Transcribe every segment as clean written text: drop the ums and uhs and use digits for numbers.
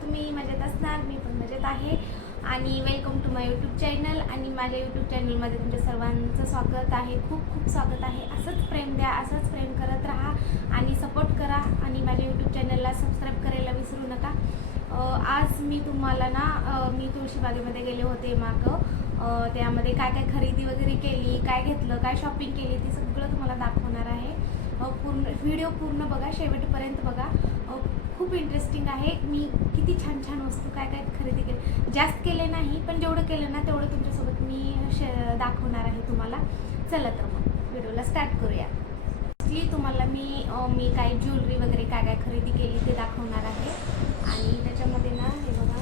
तुम्ही मजेत असणार, मी पण मजेत आहे. आणि welcome to my YouTube channel. आणि माझ्या यूट्यूब चॅनलमध्ये तुमच्या सर्वांचं स्वागत आहे. खूप खूप स्वागत आहे. असंच प्रेम द्या, असंच प्रेम करत राहा आणि सपोर्ट करा. आणि माझ्या यूट्यूब चॅनलला सबस्क्राईब करायला विसरू नका. आज मी तुम्हाला मी तुळशीबागेमध्ये गेले होते मागं. त्यामध्ये काय काय खरेदी वगैरे केली, काय घेतलं, काय शॉपिंग केली, ते सगळं तुम्हाला दाखवणार आहे. व्हिडिओ पूर्ण बघा, शेवटपर्यंत बघा. खूप इंटरेस्टिंग आहे. मी किती छान छान वस्तू काय काय खरेदी केली, जास्त केले नाही पण जेवढं केलं ना तेवढं तुमच्यासोबत मी दाखवणार आहे तुम्हाला. चला तर मग व्हिडिओला स्टार्ट करूया. तुम्हाला मी काही ज्वेलरी वगैरे काय काय खरेदी केली ते दाखवणार आहे. आणि त्याच्यामध्ये ना हे बघा,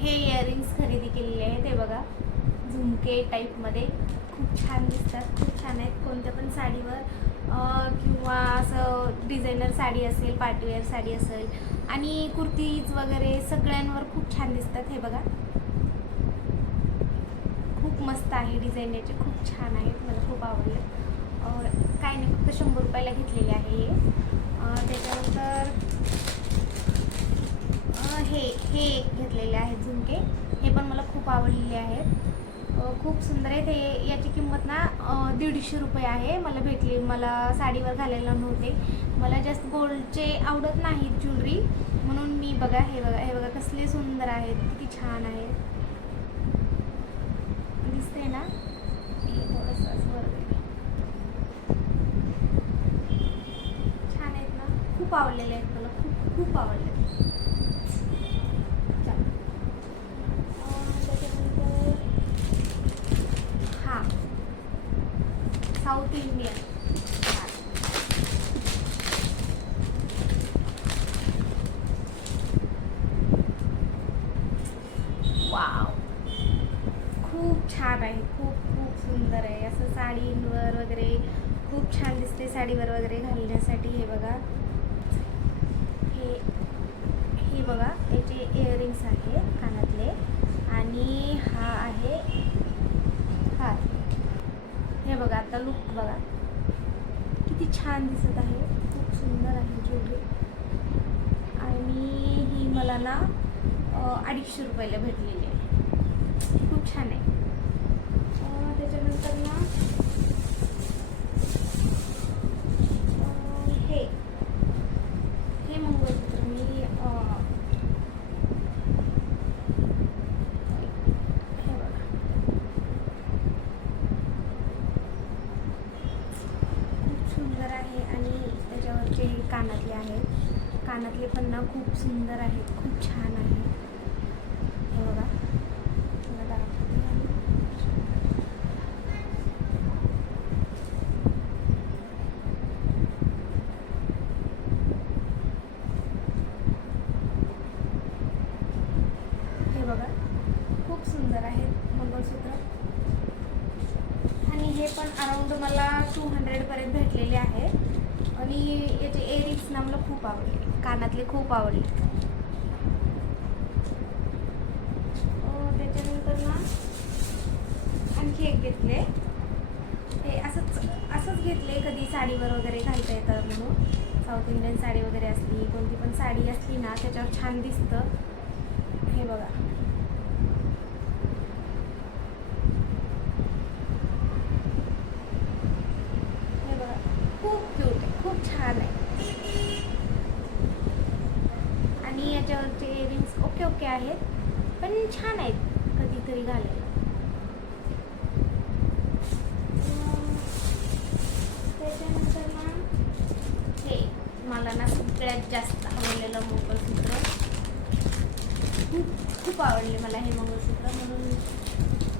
हे इयरिंग्स खरेदी केलेले आहेत. हे बघा, झुमके टाईपमध्ये खूप छान दिसतात, खूप छान आहेत. कोणत्या पण साडीवर किंवा असं डिझायनर साडी असेल, पार्टीवेअर साडी असेल आणि कुर्तीज वगैरे सगळ्यांवर खूप छान दिसतात. हे बघा, खूप मस्त आहे. डिझाईन याचे खूप छान आहेत, मला खूप आवडले. काय नाही, फक्त 100 रुपयाला घेतलेले आहे हे. त्याच्यानंतर हे एक घेतलेले आहेत झुमके. हे पण मला खूप आवडलेले आहेत, खूप सुंदर आहेत. हे याची किंमत ना 150 रुपये आहे. मला भेटली, मला साडीवर घालायला नव्हते. मला जास्त गोल्डचे आवडत नाहीत ज्वेलरी, म्हणून मी बघा हे बघा कसले सुंदर आहेत, किती छान आहेत. दिसते ना, हे थोडंसं असं छान आहेत ना, खूप आवडलेले आहेत मला, खूप खूप आवडले. साऊथ इंडियन वाव, खूप छान आहे, खूप खूप सुंदर आहे. असं साडींवर वगैरे खूप छान दिसते, साडीवर वगैरे घालण्यासाठी. हे बघा, हे बघा, याचे इयरिंग्स आहे कानातले. आणि हा आहे हात. हे बघा, आता लुक बघा किती छान दिसत आहे, खूप सुंदर आहे ज्वेलरी. आणि ही मला ना 250 रुपयाला भेटलेली आहे, खूप छान आहे. त्याच्यानंतर ना हे मंगळसूत्र मी सुंदर आहे. आणि त्याच्यावरचे कानातले आहेत, कानातले पण ना खूप सुंदर आहेत, खूप छान आहे. हे बघा, मला दाखवते. हे बघा, खूप सुंदर आहेत मंगळसूत्र. आणि हे पण अराउंड मला 200पर्यंत भेटलेले आहे. आणि याचे इयरिंग्स ना मला खूप आवडले, कानातले खूप आवडले. त्याच्यानंतर ना आणखी एक घेतले. हे असंच घेतले, कधी साडीवर वगैरे घालता येतं म्हणून. साऊथ इंडियन साडी वगैरे असली, कोणती पण साडी असली ना त्याच्यावर छान दिसतं. हे बघा, खूप क्यूट आहे, खूप छान आहे. आणि याच्यावरचे इयरिंग्स ओके आहेत, पण छान आहेत कधीतरी घालायला. त्याच्यानंतर ना हे मला ना सगळ्यात जास्त आवडलेलं मंगळसूत्र, खूप आवडले मला हे मंगळसूत्र म्हणून.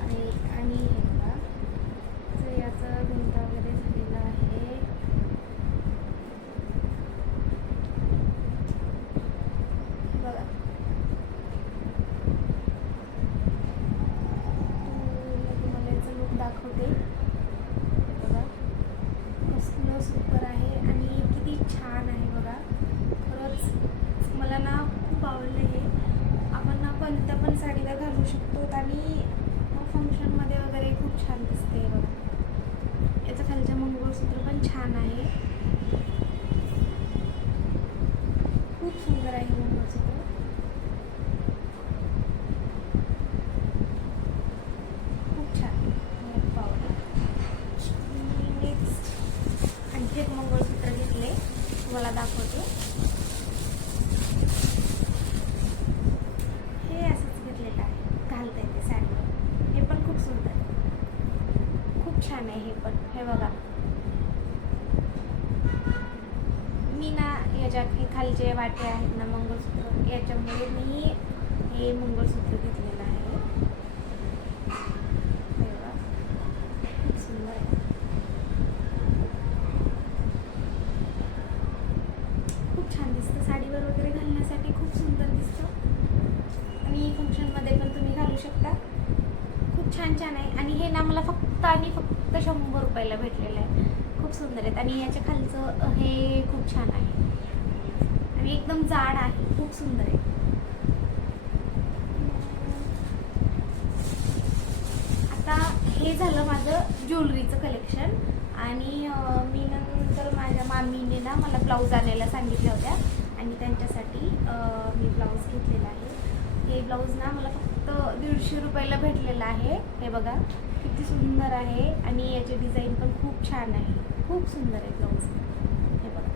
आणि हे बघा, तर याचं गुंता वगैरे झालेला आहे. बघा, तुम्हाला याचं लुक दाखवते. बघा, कसलं सुपर आहे आणि किती छान आहे. बघा, खरंच मला ना खूप आवडलं हे. आपण ना कोणत्या पण साडीला घालू शकतो आणि फंक्शनमध्ये वगैरे खूप छान दिसते. बघा, याचा खालच्या मंगळ मंगळसूत्र पण छान आहे, खूप सुंदर आहे मंगळसूत्र. खूप छान, मला खूप आवडलं. नेक्स्ट आणखी एक मंगळसूत्र घेतले, तुम्हाला दाखवते. हे असंच घेतलेलं आहे, घालता येते साडीवर. हे पण खूप सुंदर, खूप छान आहे. हे पण हे बघा, मी ना याच्या हे खालचे वाटे आहेत ना मंगळसूत्र, याच्यामुळे मी हे मंगळसूत्र घेतलेलं आहे. हे बघा, खूप सुंदर आहे, खूप छान दिसतं. साडीवर वगैरे घालण्यासाठी खूप सुंदर दिसतं आणि फंक्शनमध्ये पण तुम्ही घालू शकता. खूप छान छान आहे. आणि हे ना मला फक्त आणि फक्त 100 रुपयाला भेटलेलं आहे. खूप सुंदर आहेत. आणि याच्या खालचं हे खूप छान आहे आणि एकदम जाड आहे, खूप सुंदर आहे. आता हे झालं माझं ज्वेलरीचं कलेक्शन. आणि मी नंतर माझ्या मामीने ना मला ब्लाऊज आणायला सांगितल्या होत्या आणि त्यांच्यासाठी मी ब्लाऊज घेतलेला आहे. हे ब्लाऊज ना मला फक्त 150 रुपयाला भेटलेलं आहे. हे बघा किती सुंदर आहे आणि याची डिझाईन पण खूप छान आहे, खूप सुंदर आहे ब्लाऊज. हे बघा,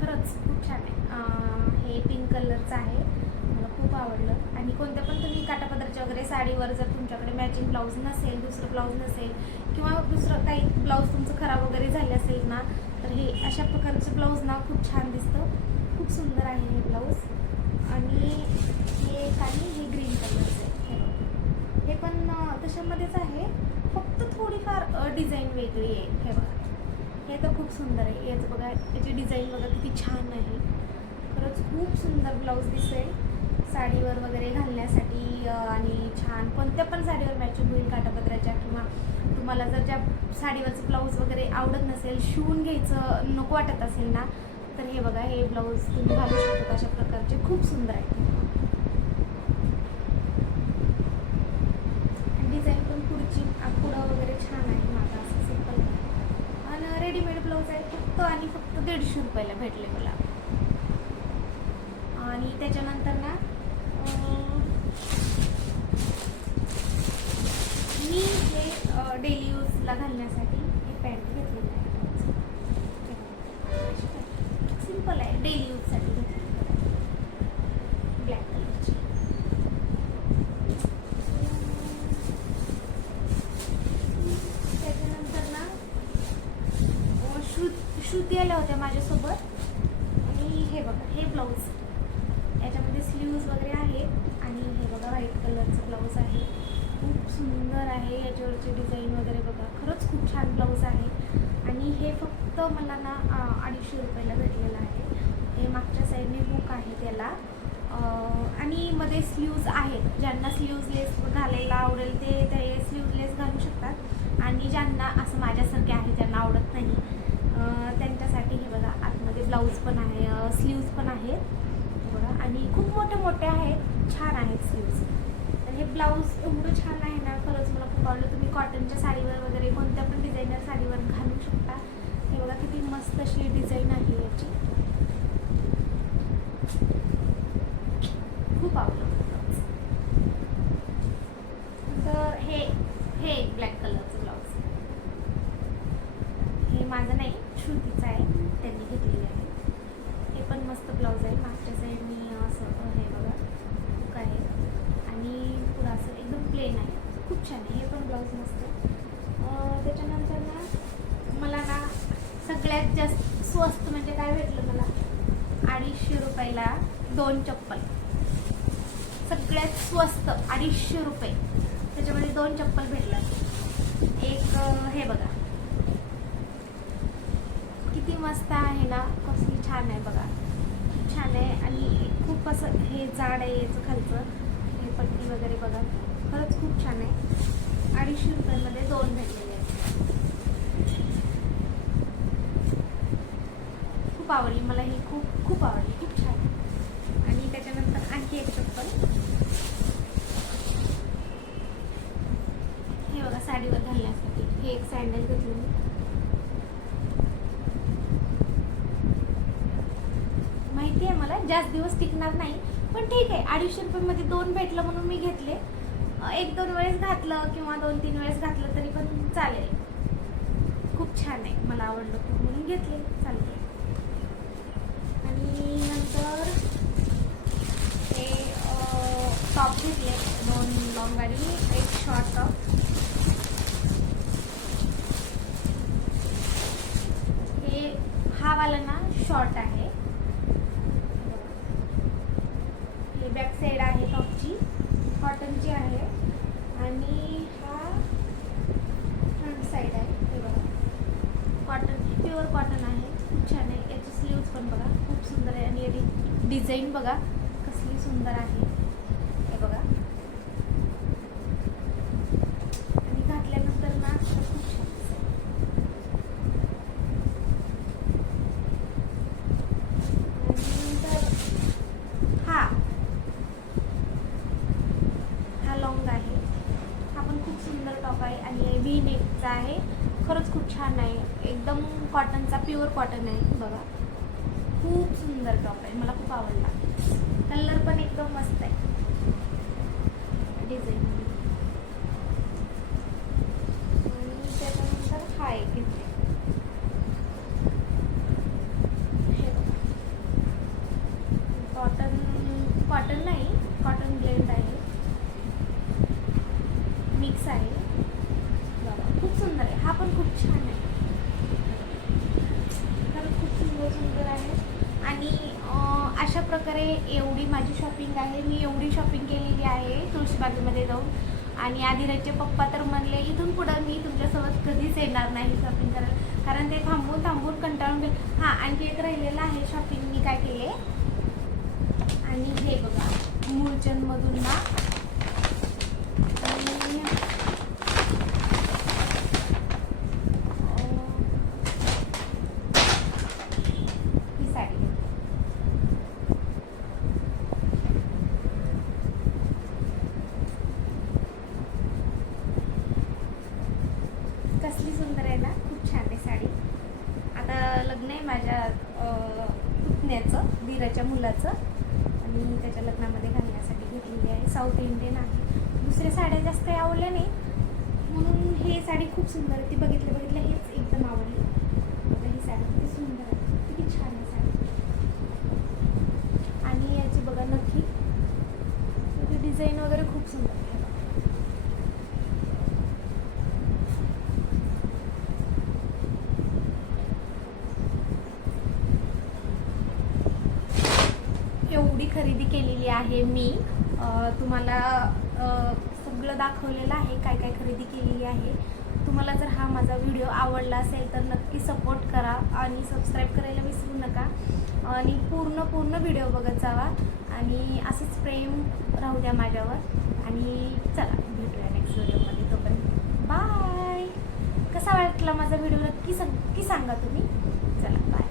खरंच खूप छान आहे. हे पिंक कलरचं आहे, मला खूप आवडलं. आणि कोणत्या पण तुम्ही काठापदराच्या वगैरे साडीवर जर तुमच्याकडे मॅचिंग ब्लाऊज नसेल, दुसरं ब्लाऊज नसेल किंवा दुसरं काही ब्लाऊज तुमचं खराब वगैरे झाले असेल ना, तर हे अशा प्रकारचं ब्लाऊज ना खूप छान दिसतं, खूप सुंदर आहे हे ब्लाऊज. आणि हे काही हे ग्रीन कलरचं आहे. हे पण तशामध्येच आहे, फक्त थोडीफार डिझाईन वेगळी आहे. हे बघा, हे तर खूप सुंदर आहे. याचं बघा, याची डिझाईन बघा किती छान आहे. खरंच खूप सुंदर ब्लाऊज दिसेल साडीवर वगैरे घालण्यासाठी. आणि छान कोणत्या पण साडीवर मॅचिंग होईल काठापदराच्या. किंवा तुम्हाला जर ज्या साडीवरचं ब्लाऊज वगैरे आवडत नसेल, शिवून घ्यायचं नको वाटत असेल ना, तर हे बघा, हे ब्लाऊज तुम्ही घालू शकता अशा प्रकारचे. खूप सुंदर आहे. डिझाईन पण पुढची पुढं वगैरे छान आहे. माझा असं सिम्पल आहे आणि रेडीमेड ब्लाऊज आहे. फक्त आणि फक्त 150 रुपयाला भेटले मला. आणि त्याच्यानंतर ना मी हे डेली यूजला घालण्यासाठी हे पॅन्ट घेतलेलं आहे. सिम्पल आहे, डेली यूजसाठी घेतलेली आहे, ब्लॅक कलरची. त्याच्यानंतर ना श्रुती आल्या होत्या माझ्यासोबत. आणि हे बघा, हे ब्लाऊज याच्यामध्ये स्लीव्ज वगैरे आहेत. आणि हे बघा, व्हाईट कलरचं ब्लाऊज आहे, खूप सुंदर आहे. याच्यावरची डिझाईन वगैरे बघा, खरंच खूप छान ब्लाऊज आहे. आणि हे फक्त मला ना 250 रुपयाला भेटलेलं आहे. हे मागच्या साईडने हुक आहे त्याला. आणि मध्ये स्लीव्ज आहेत. ज्यांना स्लीव्जलेस घालायला आवडेल ते स्लीव्जलेस घालू शकतात. आणि ज्यांना असं माझ्यासारखे आहे, ज्यांना आवडत नाही, त्यांच्यासाठी हे बघा, आतमध्ये ब्लाऊज पण आहे, स्लीव्ज पण आहेत बघा. आणि खूप मोठे मोठे आहेत, छान आहेत स्लीव्ज. आणि हे ब्लाऊज एवढं छान आहे ना, खरंच मला खूप आवडलं. तुम्ही कॉटनच्या साडीवर वगैरे कोणत्या पण डिझायनर साडीवर घालू शकता. हे बघा किती मस्त अशी डिझाईन आहे याची, खूप आवडलं ब्लाऊज. तर हे ब्लॅक कलरचं ब्लाऊज, हे माझं नाही, श्रुतीचं आहे, त्यांनी घेतलेलं आहे. हे पण मस्त ब्लाऊज आहे. मागच्या साईडनी असं हे बघा हुक आहे आणि पुढं असं एकदम प्लेन आहे, खूप छान आहे. हे पण ब्लाऊज मस्त. त्याच्यानंतर ना मला ना सगळ्यात जास्त स्वस्त म्हणजे काय भेटलं मला, 250 रुपयाला 2 चप्पल. सगळ्यात स्वस्त 250 रुपये, त्याच्यामध्ये 2 चप्पल भेटतात. एक हे बघा किती मस्त आहे ना, कसली छान आहे बघा, खूप छान आहे. आणि खूप असं हे जाड आहे याचं खालचं, हे पट्टी वगैरे बघा, खरंच खूप छान आहे. 250 रुपयामध्ये 2 भेटलेले आहेत. खूप आवडली मला ही, खूप आवडली, खूप छान. आणि त्याच्यानंतर आणखी एक चप्पल, सँडल घेतलं मी. माहिती आहे मला जास्त दिवस टिकणार नाही, पण ठीक आहे. 250 रुपयामध्ये 2 भेटलं म्हणून मी घेतले. 1-2 वेळेस घातलं किंवा 2-3 वेळेस घातलं तरी पण चालेल. खूप छान आहे, मला आवडलं खूप म्हणून घेतले, चालते. आणि नंतर हे टॉप घेतले, 2 लॉंग आणि 1 शॉर्ट टॉप. हा वाला ना शॉर्ट आहे. हे बॅक साईड आहे टॉपची, कॉटनची आहे. आणि हा फ्रंट साईड आहे. हे बघा, कॉटन, प्युअर कॉटन आहे. खूप छान आहे. याची स्लीव्ज पण बघा खूप सुंदर आहे. आणि याची डिझाईन बघा कसली सुंदर आहे. हे बघा, आणि घातल्यानंतर ना खूप छान दिसेल. हा लॉंग आहे. हा पण खूप सुंदर टॉप आहे आणि व्ही नेकचा आहे. खरंच खूप छान आहे. एकदम कॉटनचा, प्युअर कॉटन आहे. बघा खूप सुंदर टॉप आहे, मला खूप आवडला. कलर पण एकदम मस्त आहे, डिझाईन. आणि त्याच्यानंतर हा एक घेतले. कॉटन नाही, कॉटन ब्लेंड आहे, मिक्स आहे. बघा खूप सुंदर आहे. हा पण खूप छान आहे, खरंच खूप सुंदर आहे. आणि अशा प्रकारे एवढी माझी शॉपिंग आहे. मी एवढी शॉपिंग केलेली आहे तुळशीबागेमध्ये जाऊन. आणि आदिराजचे पप्पा तर म्हणले इथून पुढं मी तुमच्यासोबत कधीच येणार नाही शॉपिंग करायला, कारण ते थांबून थांबून कंटाळून गेले. हां, आणखी एक राहिलेलं आहे शॉपिंग मी काय केले. आणि हे बघा, मूलचंदमधून ना, आणि ही साडी कसली सुंदर आहे ना, खूप छान आहे साडी. आता लग्न आहे माझ्या पुतण्याचं, दीराच्या मुलाचं, आणि त्याच्या लग्नामध्ये घालण्यासाठी घेतलेली आहे. साऊथ इंडियन आहे. दुसऱ्या साड्या जास्त काही आवडल्या नाही, म्हणून ही साडी खूप सुंदर आहे. ती बघितल्या हेच एकदम आवडली. बघा ही साडी किती सुंदर आहे, किती छान आहे साडी. आणि याची बघा नक्की डिझाईन वगैरे खूप सुंदर आहे. एवढी खरेदी केलेली आहे मी. तुम्हाला सगळं दाखवलेलं आहे, काय काय खरेदी केलेली आहे. तुम्हाला जर हा माझा व्हिडिओ आवडला असेल तर नक्की सपोर्ट करा आणि सबस्क्राईब करायला विसरू नका. आणि पूर्ण व्हिडिओ बघत जावा आणि असंच प्रेम राहू द्या माझ्यावर. आणि चला भेटूया नेक्स्ट व्हिडिओमध्ये. तोपर्यंत बाय. कसा वाटला माझा व्हिडिओ नक्की सांगा तुम्ही. चला बाय.